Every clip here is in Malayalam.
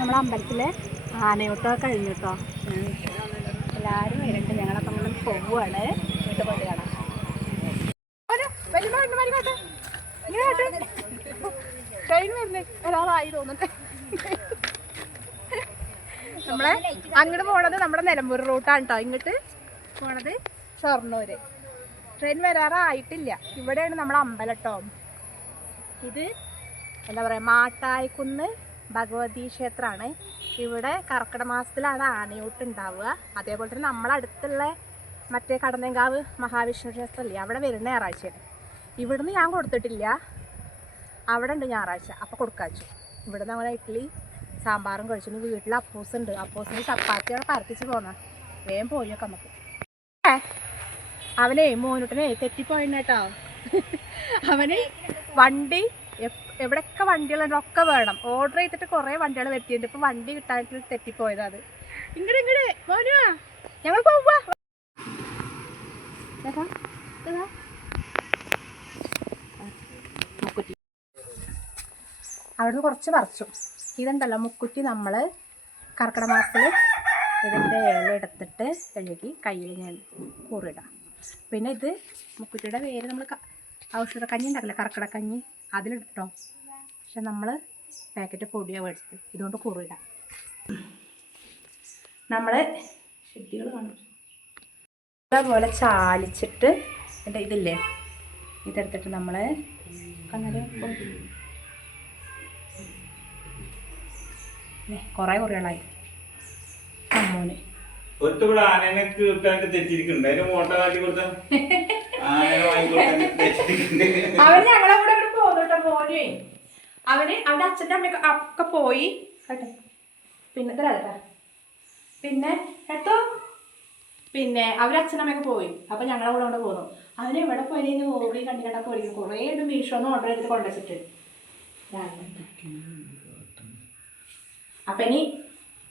നമ്മളെ അമ്പലത്തിലെ ആനയോട്ടോ കഴിഞ്ഞു കേട്ടോ എല്ലാവരും വരുന്നുണ്ട് ഞങ്ങളെ നമ്മൾ പോവുകയാണ് ട്രെയിൻ തോന്നുന്നുണ്ട്. നമ്മളെ അങ്ങോട്ട് പോണത് നമ്മുടെ നിലമ്പൂർ റൂട്ടാണ് കേട്ടോ ഇങ്ങോട്ട് പോണത് ഷൊർണൂര്. ട്രെയിൻ വരാറായിട്ടില്ല. ഇവിടെയാണ് നമ്മളെ അമ്പലം കേട്ടോ ഇത് എന്താ പറയുക മാട്ടായിക്കുന്ന് ഭഗവതി ക്ഷേത്രമാണ് ഇവിടെ കർക്കിടക മാസത്തിലാണ് ആനയൂട്ട് ഉണ്ടാവുക. അതേപോലെ തന്നെ നമ്മളടുത്തുള്ള മറ്റേ കടന്നങ്കാവ് മഹാവിഷ്ണു ക്ഷേത്രമല്ലേ അവിടെ വരുന്ന ഞായറാഴ്ചയാണ് ഇവിടുന്ന് ഞാൻ കൊടുത്തിട്ടില്ല. അവിടെ ഉണ്ട് ഞായറാഴ്ച. അപ്പോൾ കൊടുക്കാച്ചു ഇവിടുന്ന് നമ്മൾ ഇഡ്ഡലി സാമ്പാറും കഴിച്ചു. വീട്ടിൽ അപ്പൂസ് ഉണ്ട്. അപ്പൂസിന് ചപ്പാത്തിയാണ് പരത്തിച്ച് പോന്ന. വേഗം പോയൊക്കെ നമുക്ക്. അവനെ മോനുട്ടനെ തെറ്റിപ്പോയിട്ടോ അവന് വണ്ടി എവിടെയൊക്കെ വണ്ടികളുണ്ട് ഒക്കെ വേണം. ഓർഡർ ചെയ്തിട്ട് കുറേ വണ്ടികൾ വരുത്തിയിട്ടുണ്ട്. ഇപ്പൊ വണ്ടി കിട്ടാനായിട്ട് തെറ്റിപ്പോയത് അത്. ഇങ്ങടെ ഇങ്ങടെ മോനുവാ ഞങ്ങൾ പോവാ. അവിടുന്ന് കുറച്ച് പറിച്ചു. ഇതുണ്ടല്ലോ മുക്കുറ്റി നമ്മൾ കർക്കിടക മാസത്തിൽ ഇതിന്റെ ഇല എടുത്തിട്ട് കഴുകി കയ്യിൽ ഞാൻ കൂറിടാം. പിന്നെ ഇത് മുക്കുറ്റിയുടെ പേര് നമ്മൾ ഔഷധ കഞ്ഞി ഉണ്ടാക്കില്ല? കർക്കിടക കഞ്ഞി അതിലിട്ടോ. പക്ഷെ നമ്മൾ പാക്കറ്റ് പൊടിയാണ് മേടിച്ചത് ഇതുകൊണ്ട് കുറവില്ല നമ്മൾ കാണും. പോലെ ചാലിച്ചിട്ട് എന്റെ ഇതില്ലേ? ഇതെടുത്തിട്ട് നമ്മൾ അങ്ങനെ കുറേ കുറികളായി. അമ്മൂന് ഒത്തുകൂടെ ആനനെ കിട്ടാണ്ട് അതിന് മോട്ട കാട്ടി ആനനെ മോനെ അവന് അവന്റെ അച്ഛന്റെ അമ്മയൊക്കെ ഒക്കെ പോയി. കേട്ടോ. പിന്നെ തരാ പിന്നെ കേട്ടോ പിന്നെ അവരെ അച്ഛനമ്മയൊക്കെ പോയി. അപ്പൊ ഞങ്ങളെ കൂടെ കൊണ്ട് പോന്നു. അവന് എവിടെ പോയി? ഓടി കണ്ടി കണ്ടൊക്കെ ഓടിക്കും കുറേ ഒരു മീഷോന്ന് ഓർഡർ ചെയ്തിട്ട് കൊണ്ടുവച്ചിട്ട് അപ്പൊ ഇനി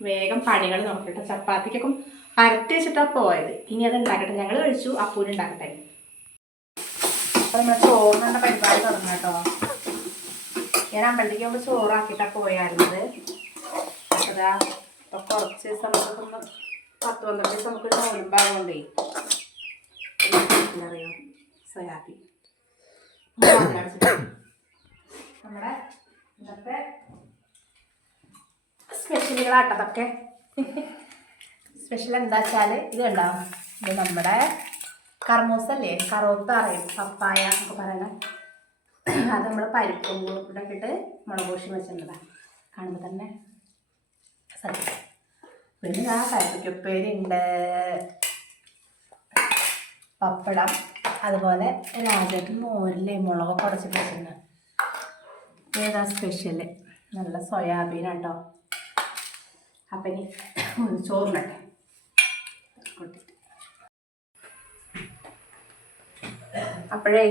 വേഗം പണികൾ നോക്കട്ടെ. ചപ്പാത്തിക്കൊക്കെ പരത്തി വെച്ചിട്ടാ പോയത്. ഇനി അത് ഉണ്ടാക്കട്ടെ. ഞങ്ങൾ കഴിച്ചു. അപ്പൂര് ഉണ്ടാക്കട്ടെ. അപ്പൊ നമ്മൾ ചോറിനുള്ള പരിപാടി തുടങ്ങാം കേട്ടോ. ഞാൻ അമ്പലത്തേക്ക് നമ്മൾ ചോറാക്കിയിട്ടാണ് പോയായിരുന്നത്. അതാ അപ്പൊ കുറച്ച് ദിവസം നമുക്കൊന്ന് പത്ത് പന്ത്രണ്ട് ദിവസം നമുക്ക് നോലുമ്പാകൊണ്ടേ എന്താ പറയുക സോയാബീൻ. നമ്മുടെ ഇന്നത്തെ സ്പെഷ്യലുകളാട്ടതൊക്കെ സ്പെഷ്യൽ എന്താ വെച്ചാൽ ഇത് കണ്ടോ? ഇത് നമ്മുടെ കർമൂസല്ലേ? കറോത്ത് അറിയും പപ്പായ എന്നൊക്കെ പറയണ. അത് നമ്മൾ പരിപ്പും കൂടെ ഇട്ടിട്ട് മുളക് വെച്ചിട്ടുള്ളതാണ് കാണുമ്പോൾ തന്നെ സത്യം. പിന്നെ ആ കരുപ്പയ്ക്കുപ്പേരി ഉണ്ട് പപ്പടം അതുപോലെ രാജക്ക് മോരിലെ മുളകൊക്കെ കുറച്ചിട്ട് വെച്ചിട്ടുണ്ട് ഏതാ സ്പെഷ്യൽ നല്ല സോയാബീൻ ഉണ്ടോ അപ്പം ഇനി ചോറിനട്ടെ അപ്പോഴേ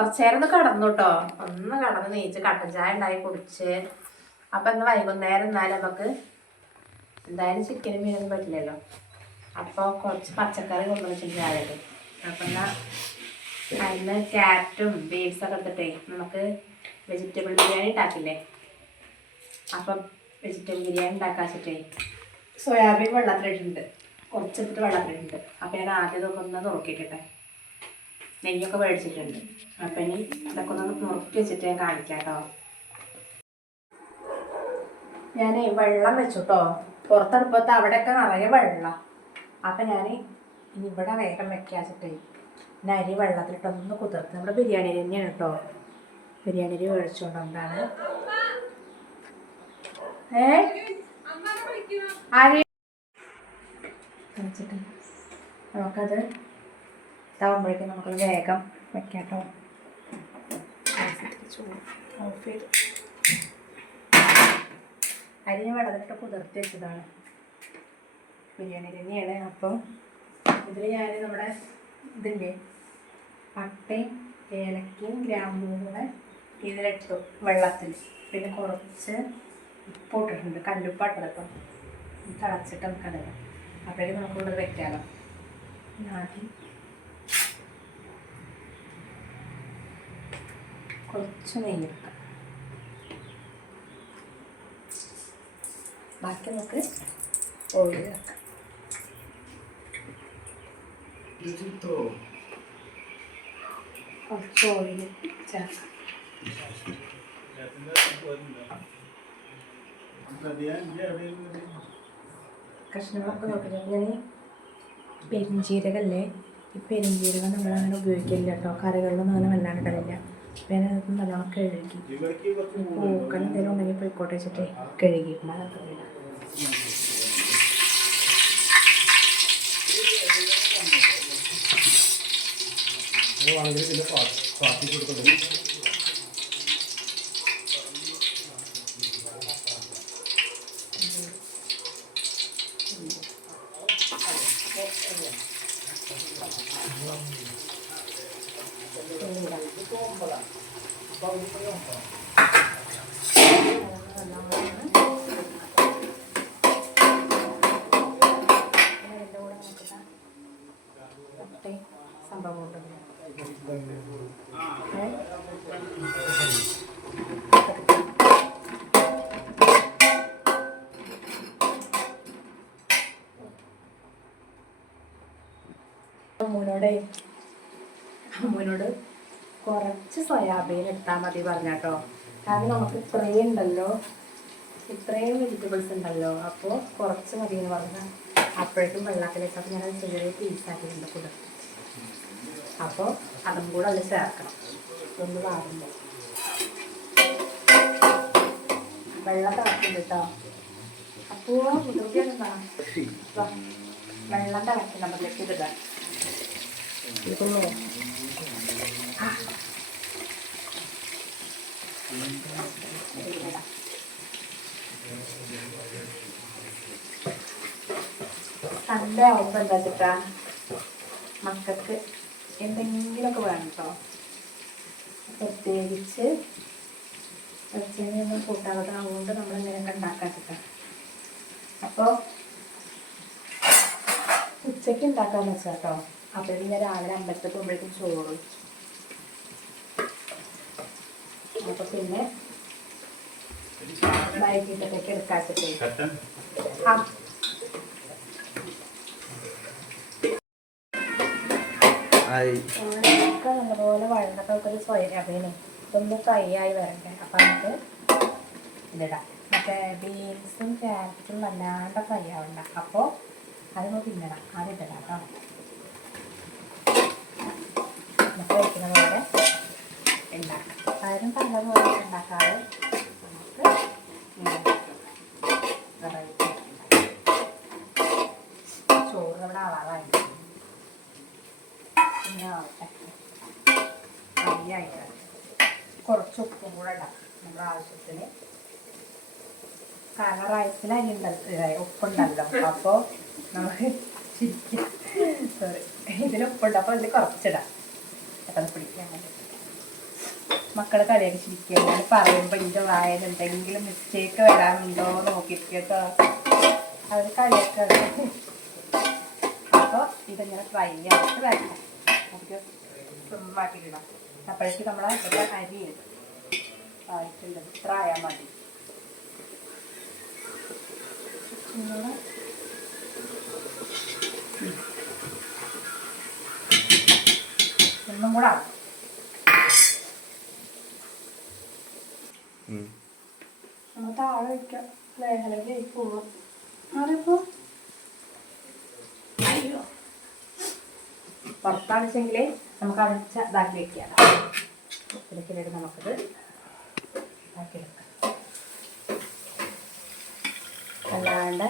കുറച്ച് നേരം ഒന്ന് കടന്നു കേട്ടോ ഒന്ന് കടന്ന് നീച്ച് കട്ടൻ ചായ ഉണ്ടായി കുടിച്ച്. അപ്പം ഇന്ന് വൈകുന്നേരം എന്നാലും നമുക്ക് എന്തായാലും ചിക്കനും മീനൊന്നും പറ്റില്ലല്ലോ. അപ്പോൾ കുറച്ച് പച്ചക്കറി കൊണ്ടുവച്ചിട്ടുണ്ട് രാവിലെ അപ്പം എന്നാ അതിന് ക്യാരറ്റും ബീൻസൊക്കെ എടുത്തിട്ടേ നമുക്ക് വെജിറ്റബിൾ ബിരിയാണി ഉണ്ടാക്കില്ലേ? അപ്പം വെജിറ്റബിൾ ബിരിയാണി ഉണ്ടാക്കാൻ വെച്ചിട്ടേ സോയാബീൻ വെള്ളത്തിലിട്ടുണ്ട് കുറച്ചെടുത്തിട്ട് വെള്ളത്തിലിട്ടുണ്ട് അപ്പം ഞാൻ ആദ്യം ഇതൊക്കെ ഒന്ന് നുറുക്കിയിട്ടെ നെയ്യൊക്കെ മേടിച്ചിട്ടുണ്ട്. അപ്പം ഇനി അതൊക്കെ ഒന്ന് നുറുക്കി വെച്ചിട്ട് ഞാൻ കാണിക്കാം കേട്ടോ ഞാൻ വെള്ളം വെച്ചു കേട്ടോ പുറത്തെടുപ്പത്ത് അവിടെയൊക്കെ നിറയെ വെള്ളം. അപ്പം ഞാൻ ഇനി ഇവിടെ വേഗം വെക്കാച്ചിട്ടേ പിന്നെ അരി വെള്ളത്തിലിട്ടൊന്ന് കുതിർത്ത്. നമ്മുടെ ബിരിയാണി അരി തന്നെയാണ് കേട്ടോ. ബിരിയാണി അരി മേടിച്ചുകൊണ്ടാണ് ഏ? അരി. നമുക്കത് ഇതാവുമ്പോഴേക്കും നമുക്ക് വേഗം വെക്കാം കേട്ടോ ഓഫ് ചെയ്ത് അരി ഞാൻ വെള്ളത്തിലിട്ട് കുതിർത്തി വെച്ചതാണ് ബിരിയാണി തന്നെയാണ് അപ്പം ഇതിൽ ഞാൻ നമ്മുടെ ഇതില്ലേ പട്ടയും ഏലക്കയും ഗ്രാമ്പൂവും കൂടെ ഇതിലിട്ടു വെള്ളത്തിൽ പിന്നെ കുറച്ച് ഉപ്പ് ഇട്ടിട്ടുണ്ട് കല്ലുപ്പാട്ടത് അപ്പം തിളച്ചിട്ട് നമുക്കത് അപ്പോഴേക്കും നമുക്കിവിടെ വെക്കാമല്ലോ ആദ്യം കുറച്ച് നെയ്യ് വെക്കാം ബാക്കി നമുക്ക് ഓയിൽ വെക്കാം കുറച്ച് ഓയിൽ ചേർക്കാം. കഷ്ണങ്ങളൊക്കെ നോക്കിയിട്ട് ഞാൻ പെരിഞ്ജീരകല്ലേ ഈ പെരിഞ്ജീരകം നമ്മളങ്ങനെ ഉപയോഗിക്കില്ല കേട്ടോ കറികളിലൊന്നും അങ്ങനെ വല്ലാണ്ട് ഇടലില്ല ഞാൻ അതൊക്കെ നല്ലോണം കഴുകി. പൂക്കൾ എന്തെങ്കിലും ഉണ്ടെങ്കിൽ പോയിക്കോട്ടെ വെച്ചിട്ട് കഴുകിയിട്ടുണ്ട് അതൊക്കെ ഇടാം. പിന്നെ അതിന്റെ കൂടെ നമുക്ക് ഇതാ മുട്ടയും സംഭവം ഉണ്ടല്ലോ ഏ? അമ്മൂനോടെ അമ്മൂനോട് കുറച്ച് സോയാബീൻ എടുത്താൽ മതി പറഞ്ഞാട്ടോ. കാരണം നമുക്ക് ഇത്രയും ഉണ്ടല്ലോ. ഇത്രയും വെജിറ്റബിൾസ് ഉണ്ടല്ലോ. അപ്പോൾ കുറച്ച് മതി എന്ന് പറഞ്ഞാൽ അപ്പോഴേക്കും വെള്ളത്തിലേക്കൊക്കെ ഞാൻ ചെറിയ പീസാക്കിയിട്ടുണ്ട് കൂടെ അപ്പോൾ അതും കൂടെ അതിൽ ചേർക്കണം. ഒന്ന് വാടുമ്പോൾ വെള്ളം തിളക്കുന്നുണ്ട് കേട്ടോ അപ്പോൾ വെള്ളം തിളക്കി നമ്മളിലേക്ക് ഇതിടാം ഇതൊന്ന് ഇതിലിടാം സൺഡേ ആവുമ്പോൾ എന്താ വെച്ചിട്ടാ മക്കൾക്ക് എന്തെങ്കിലുമൊക്കെ വേണം കേട്ടോ പ്രത്യേകിച്ച് ഇറച്ചിയൊന്നും കൂട്ടാതെ ആവുകൊണ്ട് നമ്മൾ ഇങ്ങനെയൊക്കെ ഉണ്ടാക്കാട്ടിട്ട അപ്പോൾ ഉച്ചയ്ക്ക് ഉണ്ടാക്കാന്ന് വെച്ചാൽ കേട്ടോ അപ്പോഴേക്കും ഞാൻ രാവിലെ അമ്പലത്തിൽ പോകുമ്പോഴേക്കും ചോറ് അപ്പോൾ പിന്നെ വൈകിട്ടത്തേക്ക് എടുക്കാച്ചിട്ടേ. ആ. നല്ലപോലെ വഴണ്ടൊക്കെ ഒരു സോയാബീനും ഇതൊന്ന് ഫ്രൈ ആയി വരണ്ടേ. അപ്പം നമുക്ക് ഇതിടാം. മറ്റേ ബീൻസും ക്യാരറ്റും വല്ലാണ്ട് ഫ്രൈ ആവണ്ട. അപ്പോൾ അത് നമുക്ക് പിന്നിടാം ആദ്യം ഇട്ടിടാം കേട്ടോ. നമുക്ക് വയ്ക്കുന്ന പോലെ ഉണ്ടാക്കാം. പലരും പല പോലെ ഉണ്ടാക്കാറ് നമുക്ക് ഉണ്ടാക്കാം. ചോറ് ഇവിടെ ആവാറായി കുറച്ച് ഉപ്പും കൂടെ ഇടാം നമ്മുടെ ആവശ്യത്തിന്. കാരണം റൈസിൽ അരി ഉണ്ടല്ലോ ഉപ്പുണ്ടല്ലോ. അപ്പോൾ നമുക്ക് ശരിക്കും സോറി ഉപ്പുണ്ട്. അപ്പോൾ ഇതിൽ കുറച്ചിടാം. പെട്ടെന്ന് പിടിക്കാൻ വേണ്ടി. മക്കളെ തലയടിച്ചിരിക്കുകയാണ് പറയുമ്പോൾ എന്റെ വായന എന്തെങ്കിലും മിസ്റ്റേക്ക് വരാനുണ്ടോ നോക്കിയിരിക്കുക കേട്ടോ അവർ കളിയൊക്കെ അപ്പോൾ ഇതിങ്ങനെ ഫ്രൈ ആയിട്ട് വരണം നമുക്ക് ചുമ്മാക്കിയിടാം അപ്പോഴേക്ക് നമ്മളെ ഇവിടെ അരി ആയിട്ടുണ്ട് ഇത്ര ആയാൽ മതി. ഒന്നും കൂടെ ആക്കാം നമ്മൾ താഴെ വയ്ക്കാം ലേഖലേക്ക് പോകും അതിപ്പോ പുറത്താണെച്ചെങ്കിൽ നമുക്ക് അടച്ച ഇതാക്കി വെക്കാം ഇതിലേക്കിട്ട് നമുക്കത് ഇതാക്കി വെക്കാം അല്ലാണ്ട്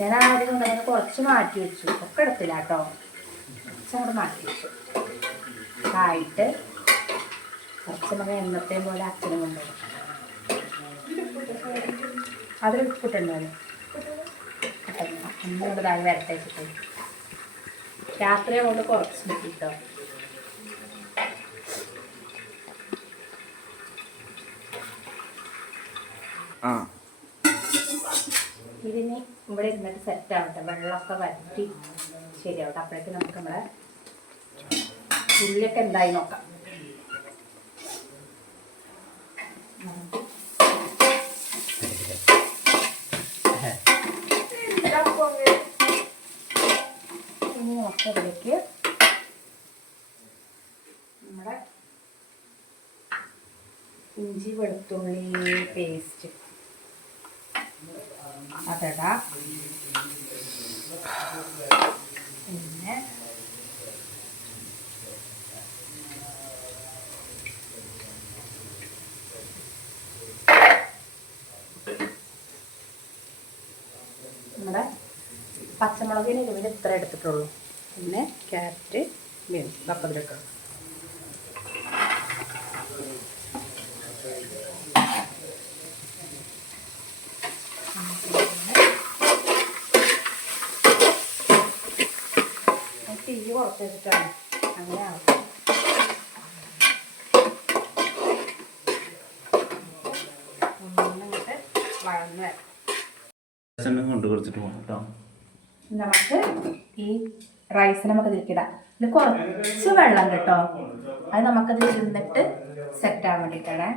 ഞാൻ ആദ്യം കൊണ്ടുവന്ന് കുറച്ച് മാറ്റി വെച്ചു. ഒക്കെ എടുത്തില്ല കേട്ടോ. കുറച്ചങ്ങോട്ട് മാറ്റി വെച്ചു. ആയിട്ട് കുറച്ച് നമുക്ക് എന്നത്തെ പോലെ അച്ഛനും കൊണ്ടുപോകും അതിൽ ഉപ്പിട്ടുണ്ടായിരുന്നു ഒന്നുകൊണ്ട് താഴെ വരട്ടെ വെച്ചിട്ട് രാത്രി അങ്ങോട്ട് കുറച്ച് കിട്ടോ ഇതിന് ഇവിടെ ഇരുന്നിട്ട് സെറ്റ് ആവട്ടെ. വെള്ളമൊക്കെ വരട്ടി ശരിയാവട്ടെ. അപ്പോഴേക്ക് നമുക്ക് നമ്മളെ ഉള്ളിയൊക്കെ എന്തായി നോക്കാം. നമുക്കതിലേക്ക് നമ്മുടെ ഇഞ്ചി വെളുത്തുള്ളി പേസ്റ്റ്. അതിടാം. പിന്നെ നമ്മുടെ പച്ചമുളകിന് എരിവിന് ഇത്ര എടുത്തിട്ടുള്ളൂ. പിന്നെ ക്യാരറ്റ് ബീൻസ് തപ്പതിലിട്ടു തീ കുറച്ച് വെച്ചിട്ടാണ് അങ്ങനെ ആവും. ഒന്നിങ്ങോട്ട് വരാം. നമുക്ക് ഈ റൈസ് നമുക്ക് ഇതിലേക്കിടാം ഇത് കുറച്ച് വെള്ളം കേട്ടോ. അത് നമുക്കത് ഇരുന്നിട്ട് സെറ്റ് ആവാൻ വേണ്ടിയിട്ടാണ്.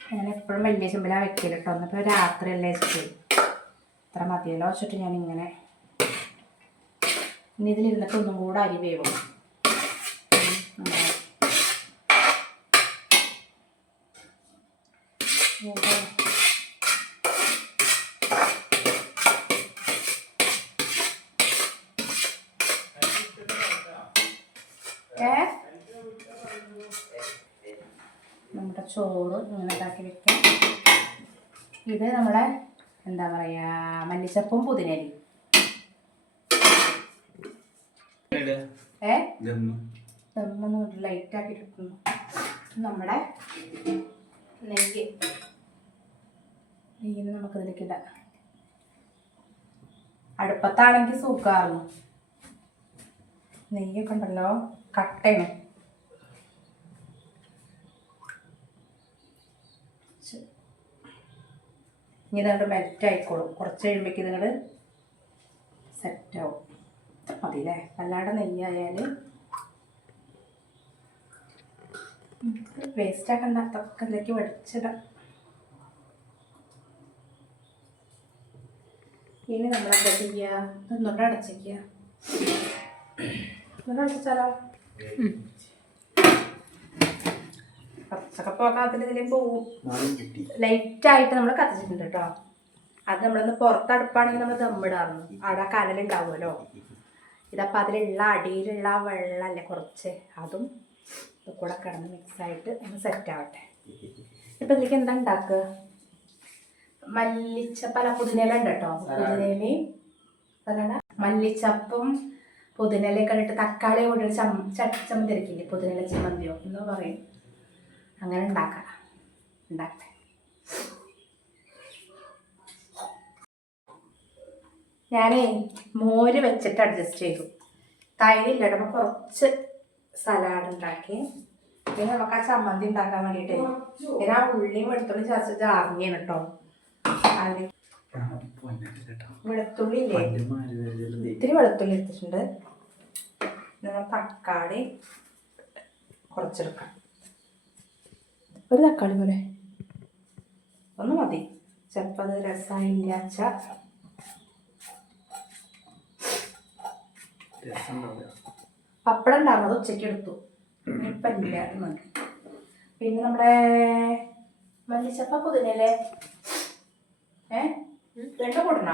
ഞാൻ എപ്പോഴും വലിയ ചെമ്പിലാണ് വെക്കില്ല കേട്ടോ. എന്നിപ്പോൾ രാത്രിയല്ലേ വെച്ചിട്ട് ഇത്ര മതിയല്ലോ വെച്ചിട്ട് ഞാൻ ഇങ്ങനെ ഇനി ഇതിലിരുന്നിട്ട് ഒന്നും കൂടെ അരി വേവും ഉം, നന്നായി. ഇനിയിപ്പോ ഏ നമ്മുടെ ചോറ് ഇങ്ങനെ ഇതാക്കി വെക്കാം. ഇത് നമ്മളെ എന്താ പറയാ മല്ലിച്ചപ്പും പുതിനരി. ഏ? ദമ്മൊന്ന് ലൈറ്റ് ആക്കിയിട്ടുണ്ട് നമ്മുടെ നെയ്യ്. നമുക്ക് ഇതിലേക്ക് ഇടാം. അടുപ്പത്താണെങ്കിൽ സൂക്കാറുന്നു നെയ്യൊക്കെ ഉണ്ടല്ലോ കട്ടയാണ്. ഇനി മെൽറ്റ് ആയിക്കോളും. കുറച്ച് കഴിയുമ്പോഴേക്ക് ഇതങ്ങോട്ട് സെറ്റാവും മതിയല്ലേ? അല്ലാണ്ട് നെയ്യായാൽ വേസ്റ്റ് ആക്കണ്ട അതൊക്കെ ഇതിലേക്ക് വെടിച്ചിടാം ഇനി നമ്മൾ എന്താ ചെയ്യുക ഇതൊന്നുകൂടെ അടച്ചിരിക്കുക എന്നിട്ട് അടച്ചാലോ? കുറച്ചൊക്കെ അതിൽ ഇതിലേക്ക് പോവും. ലൈറ്റായിട്ട് നമ്മൾ കത്തിച്ചിട്ടുണ്ട് കേട്ടോ അത് നമ്മളൊന്ന് പുറത്തടുപ്പാണെങ്കിൽ നമ്മൾ ദമ്മിടാറുണ്ട് അവിടെ കനലുണ്ടാവുമല്ലോ ഇതപ്പോൾ അതിലുള്ള അടിയിലുള്ള ആ വെള്ളമല്ലേ കുറച്ച്. അതും കൂടെ കിടന്ന് മിക്സായിട്ട് ഒന്ന് സെറ്റ് ആവട്ടെ. ഇപ്പം ഇതിലേക്ക് എന്താ ഉണ്ടാക്കുക? മല്ലിച്ചപ്പല പുതിനയില ഉണ്ട് കേട്ടോ പുതിനയിലയും മല്ലിച്ചപ്പും പുതിനയിലയൊക്കെ ഇട്ട് തക്കാളി കൂടി ചമ്മ ചമ്മന്തി ഇരിക്കില്ലേ പുതിനയില ചമ്മന്തിയോ? എന്ന് പറയും. അങ്ങനെ ഉണ്ടാക്കാം. ഉണ്ടാക്കട്ടെ. ഞാനേ മോര് വെച്ചിട്ട് അഡ്ജസ്റ്റ് ചെയ്തു. തൈരില്ലടുമ്പോൾ കുറച്ച് സലാഡ് ഉണ്ടാക്കി. പിന്നെ നമുക്ക് ആ ചമ്മന്തി ഉണ്ടാക്കാൻ വേണ്ടിയിട്ട് പിന്നെ ആ ഉള്ളിയും വെളുത്തുള്ളി ചതച്ച് ജാറിയാണ് കേട്ടോ. വെളുത്തുള്ളി ഇല്ലേ? ഇത്തിരി വെളുത്തുള്ളി എടുത്തിട്ടുണ്ട് തക്കാളി കുറച്ചെടുക്കാം. ഒരു തക്കാളി പോലെ ഒന്ന് മതി. ചിലപ്പോൾ അത് രസമായില്ല പപ്പടം ഉണ്ടായിരുന്നു അത് ഉച്ചയ്ക്ക് എടുത്തു. ഇപ്പം ഇല്ല മതി. പിന്നെ നമ്മുടെ മല്ലിച്ചപ്പ പുതിനല്ലേ? ഏ? രണ്ടും കൂടണ?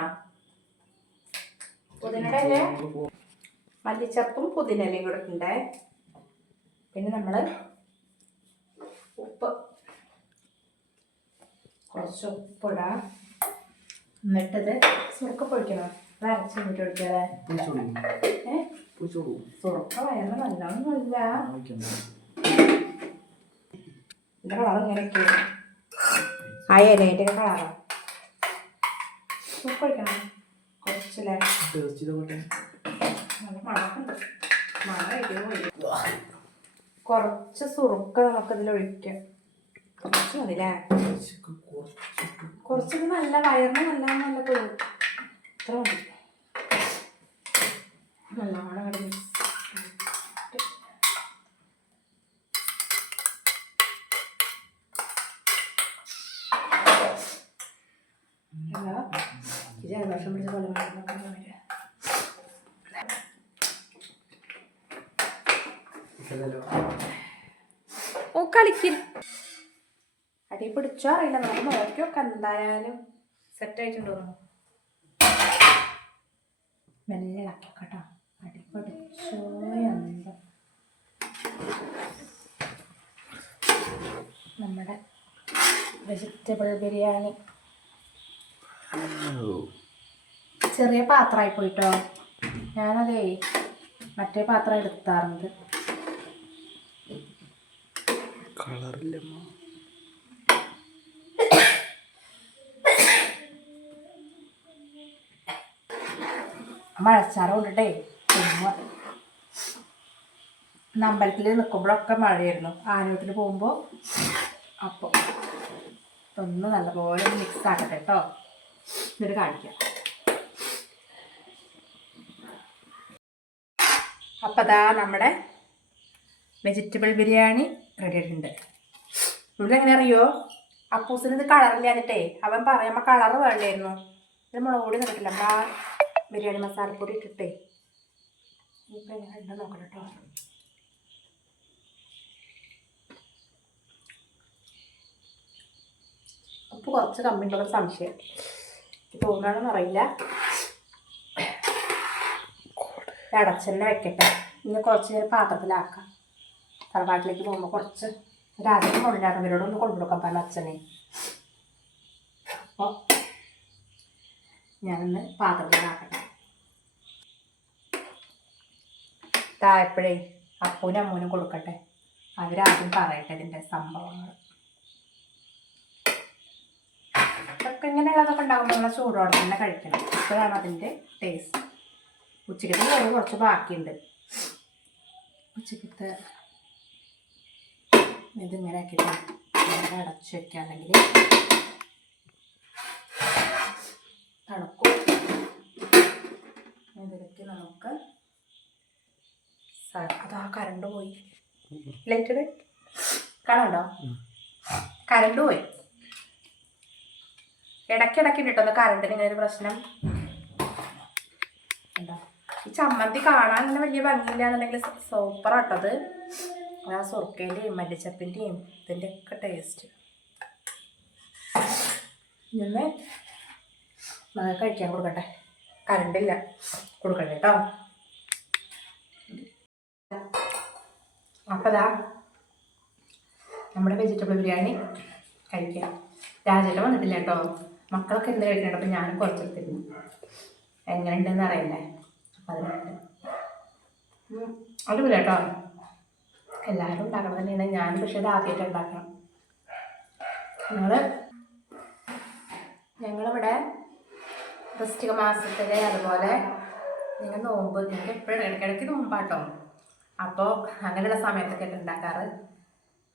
പുതിനയുടെ അല്ലേ? മല്ലിച്ചപ്പും പുതിനലയും കൂടെ ഉണ്ട് പിന്നെ നമ്മൾ ഉപ്പ്. കുറച്ച് ഉപ്പിടാം. എന്നിട്ടത് സുറുക്ക പൊഴിക്കണം അത് അരച്ച് ഏ? സുറുക്ക കളർ ഇങ്ങനെയൊക്കെ ആ ഒഴിക്കണം കുറച്ചില്ലേ? മണക്കുണ്ട് മണം ഇടിയോ കുറച്ച് സുറുക്ക നമുക്ക് ഇതിൽ ഒഴിക്കാം കുറച്ച് മതില്ലേ കുറച്ചൊക്കെ നല്ല വയറിന് നല്ല നല്ല കൊഴുപ്പ് അത്ര മതി. നല്ലോണം കടന്നു ജലദോഷം പിടിച്ച പോലെ ഓ കളിക്കും. അടി പിടിച്ചോ അറിയില്ല. നമുക്ക് നോക്കി നോക്കാം. എന്തായാലും സെറ്റ് ആയിട്ടുണ്ടോ മെല്ലെ ഇളക്കിക്കട്ടോ അടി പിടിച്ചോ എന്താ നമ്മുടെ വെജിറ്റബിൾ ബിരിയാണി. ചെറിയ പാത്രമായി പോയിട്ടോ. ഞാനതേ മറ്റേ പാത്രം എടുത്താറുണ്ട്. ചുമ്മാ ഇന്ന് അമ്പലത്തിൽ നിൽക്കുമ്പോഴൊക്കെ മഴയായിരുന്നു. ആനൂട്ടിൽ പോകുമ്പോൾ അപ്പോൾ ഒന്ന് നല്ലപോലെ മിക്സ് ആക്കട്ടെ കേട്ടോ എന്നിട്ട് കാണിക്കാം. അപ്പം അതാ നമ്മുടെ വെജിറ്റബിൾ ബിരിയാണി റെഡി ആയിട്ടുണ്ട്. ഇവിടെ എങ്ങനെ അറിയോ? അപ്പൂസിന് ഇത് കളറില്ലാഞ്ഞിട്ടേ അവൻ പറയുമ്പോൾ കളർ വേണ്ടായിരുന്നു. ഇത് മുളക് പൊടി നിന്നിട്ടില്ല നമ്മുടെ ആ ബിരിയാണി മസാലപ്പൊടി ഇട്ടിട്ടേ. ഇപ്പം എങ്ങനെ നോക്കണം കേട്ടോ ഉപ്പ് കുറച്ച് കമ്മിയുള്ള സംശയം. തോന്നണമെന്ന് അറിയില്ല. അടച്ചെന്നെ വെക്കട്ടെ. ഇന്ന് കുറച്ച് നേരം പാത്രത്തിലാക്കാം. തറവാട്ടിലേക്ക് പോകുമ്പോൾ കുറച്ച് രാത്രി ഒന്ന് കൊണ്ടുകൊടുക്കാൻ പറഞ്ഞ അച്ഛനെ. അപ്പോൾ ഞാനൊന്ന് പാത്രത്തിലാക്കട്ടെ താഴെപ്പോഴേ അപ്പൂനും അമ്മൂനും കൊടുക്കട്ടെ. അവരാദ്യം പറയട്ടെ ഇതിന്റെ സംഭവങ്ങൾ ഇതൊക്കെ ഇങ്ങനെയുള്ളതൊക്കെ ഉണ്ടാകുമ്പോൾ നമ്മൾ ചൂടോടെ തന്നെ കഴിക്കണം. ഇപ്പോഴാണ് അതിന്റെ ടേസ്റ്റ് ഉച്ചക്കത്തെ കുറച്ച് ബാക്കിയുണ്ട്. ഉച്ചക്കത്തെ ഇതിങ്ങനെ ആക്കിയിട്ട് ഇങ്ങനെ അടച്ച് വെക്കുക അല്ലെങ്കിൽ തണുക്കും. ഇതിലേക്ക് നമുക്ക് അതാ കറണ്ട് പോയി. ലൈറ്റ് കാണണ്ടോ? കറണ്ട് പോയി. ഇടയ്ക്കിടയ്ക്ക് കിട്ടുന്ന കറണ്ടിന് ഇങ്ങനെ ഒരു പ്രശ്നം. എന്താ? ഈ ചമ്മന്തി കാണാൻ അങ്ങനെ വലിയ ഭംഗിയില്ലാന്നുണ്ടെങ്കിൽ സൂപ്പർ ആട്ടത് ആ സുർക്കേന്റെയും മല്ലിച്ചപ്പിന്റെയും ഇതിന്റെ ഒക്കെ ടേസ്റ്റ് ഇന്ന് നമുക്ക് കഴിക്കാൻ കൊടുക്കട്ടെ. കറണ്ടില്ല കൊടുക്കട്ടെ കേട്ടോ. അപ്പോൾ നമ്മുടെ വെജിറ്റബിൾ ബിരിയാണി കഴിക്കാം. രാജേട്ടൻ വന്നിട്ടില്ല കേട്ടോ. മക്കളൊക്കെ എന്ത് കഴിക്കണം അപ്പം ഞാനും കുറച്ചെടുത്തിരുന്നു. എങ്ങനെയുണ്ടെന്ന് അറിയില്ലേ? അപ്പം അതിനുണ്ട്. അടിപൊളി കേട്ടോ. എല്ലാവരും ഉണ്ടാക്കണം തന്നെയാണ്. ഞാൻ പക്ഷേ ഇത് ആദ്യമായിട്ട് ഉണ്ടാക്കണം. ഞങ്ങൾ ഞങ്ങളിവിടെ വൃശ്ചിക മാസത്തിൽ അതുപോലെ നിങ്ങൾ നോമ്പ് ഞങ്ങൾക്ക് എപ്പോഴും ഇടയ്ക്കിടയ്ക്ക് നോമ്പാട്ടോ. അപ്പോൾ അങ്ങനെയുള്ള സമയത്തൊക്കെ ഉണ്ടാക്കാറ്.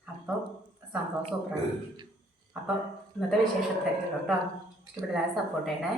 അപ്പോൾ സംഭവം സൂപ്പറാണ്. അപ്പോൾ ഇന്നത്തെ വിശേഷത്തിലേക്കുള്ളൂ കേട്ടോ. ഇഷ്ടപ്പെട്ട സപ്പോർട്ട് ചെയ്യണേ.